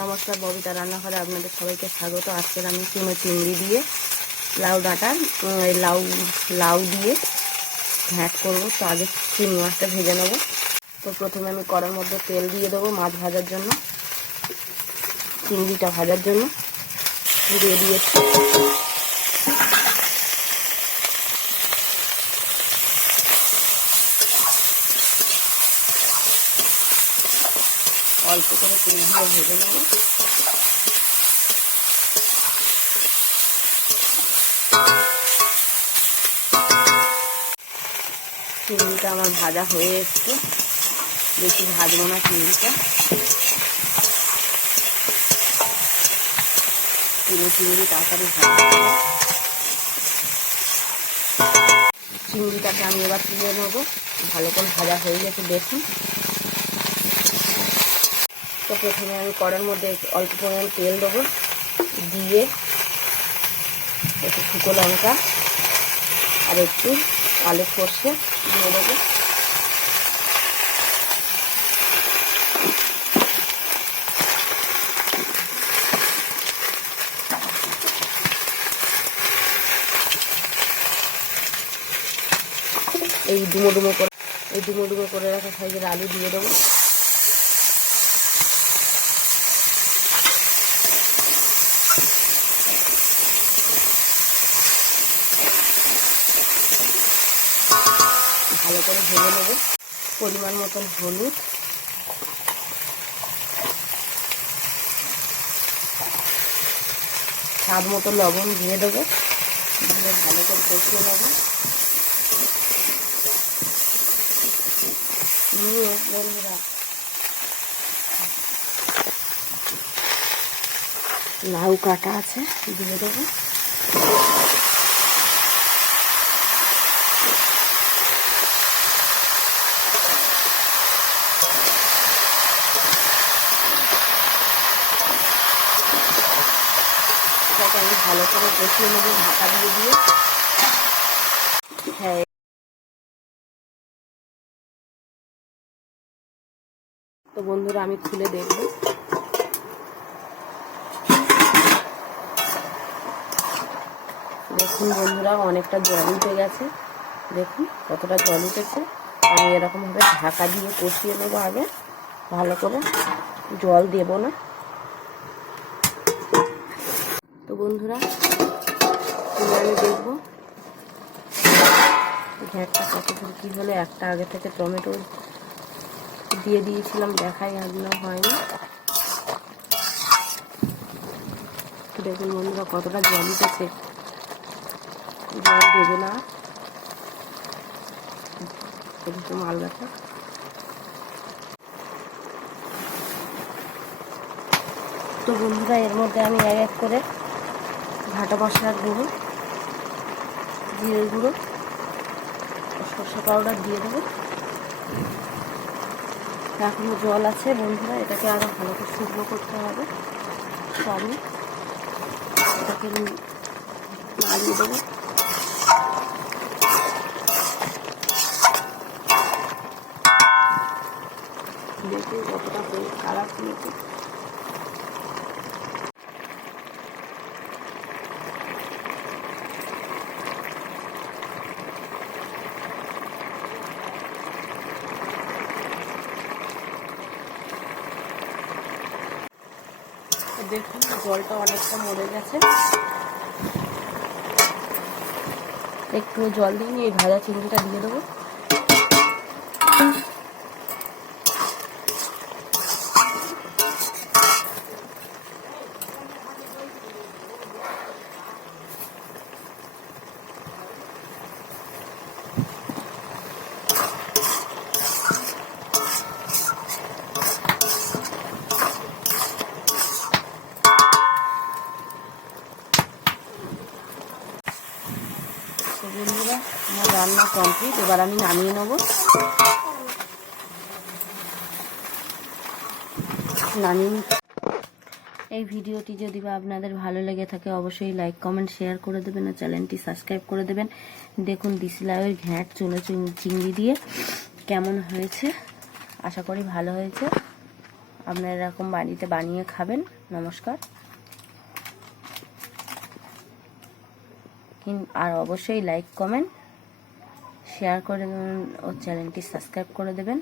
নমস্কার, ববিতা রান্নাঘরে আপনাদের সবাইকে স্বাগত। আজকে আমি চুনো চিংড়ি দিয়ে লাউ ডাঁটা লাউ দিয়ে ঘ্যাঁট করবো। তো আগে চিংড়ি মাছটা ভেজে নেব। তো প্রথমে আমি কড়ার মধ্যে তেল দিয়ে দেবো মাছ ভাজার জন্য, চিংড়িটা ভাজার জন্য দিয়ে দিয়েছি। অল্প করে তেল দিয়ে ভেজে নেব। চিংড়িটা আমার ভাজা হয়ে এসছে, বেশি ভাজবো না চিংড়িটা। চিংড়ি তাড়াতাড়ি ভাজা হবে। চিংড়িটাকে আমি এবার তুলে নেবো। ভালো করে ভাজা হয়ে গেছে দেখুন। তো প্রথমে আমি কড়ার মধ্যে অল্প পরিমাণ তেল দেবো, দিয়ে একটু শুকনো লঙ্কা আর একটু আলু সর্ষে দিয়ে দেবো। এই ডুমো ডুমো করে রাখা সাইজের আলু দিয়ে দেবো। ভালো করে ভেজে নেব। পরিমাণ মতন হলুদ, স্বাদ মতো লবণ দিয়ে দেবো। দিয়ে ভালো করে কষিয়ে নেব। বন্ধুরা, লাউ কাটা আছে, দিয়ে দেবো। এটাকে আমি ভালো করে কষিয়ে নেবো ঢাকা দিয়ে। হ্যাঁ, তো বন্ধুরা আমি খুলে দেখব। দেখুন বন্ধুরা, অনেকটা জল উঠে গেছে। দেখুন কতটা জল উঠেছে। আমি এরকমভাবে ঢাকা দিয়ে কষিয়ে নেবো। আগে ভালো করে জল দেব না। তো বন্ধুরা, আমি দেখবো ঘ্যাঁটটা কত কী হলে। একটা আগে থেকে টমেটো দিয়ে দিয়েছিলাম, দেখাই আজও হয়নি। দেখুন বন্ধুরা কতটা জল উঠেছে। জল দেবো না, একটু মালগাটা। তো বন্ধুরা, এর মধ্যে আমি এক এক করে ভাটা মশলা দেবো, জিরে গুঁড়ো, সরষে পাউডার দিয়ে দেবো। এখনো জল আছে বন্ধুরা, এটাকে আরো ভালো করে শুকনো করতে হবে। তো আমি এটাকে নাড়িয়ে দেবো। দেখুন কতটা কালার দিয়েছে। দেখুন জলটা অনেকটা মরে গেছে। একটু জল দিয়ে এই ভাজা চিংড়িটা দিয়ে দেবো। বন্ধুরা, আমার রান্না কমপ্লিট। এবার আমি নামিয়ে নেব। এই ভিডিওটি যদি আপনাদের ভালো লেগে থাকে অবশ্যই লাইক কমেন্ট শেয়ার করে দেবেন আর চ্যানেলটি সাবস্ক্রাইব করে দেবেন। দেখুন দেশি লাউয়ের ঘ্যাঁট চুনো চিংড়ি দিয়ে কেমন হয়েছে, আশা করি ভালো হয়েছে। আপনারা এরকম বাড়িতে বানিয়ে খাবেন। নমস্কার। আর অবশ্যই লাইক কমেন্ট শেয়ার করে দেবেন ও চ্যানেলটি সাবস্ক্রাইব করে দেবেন।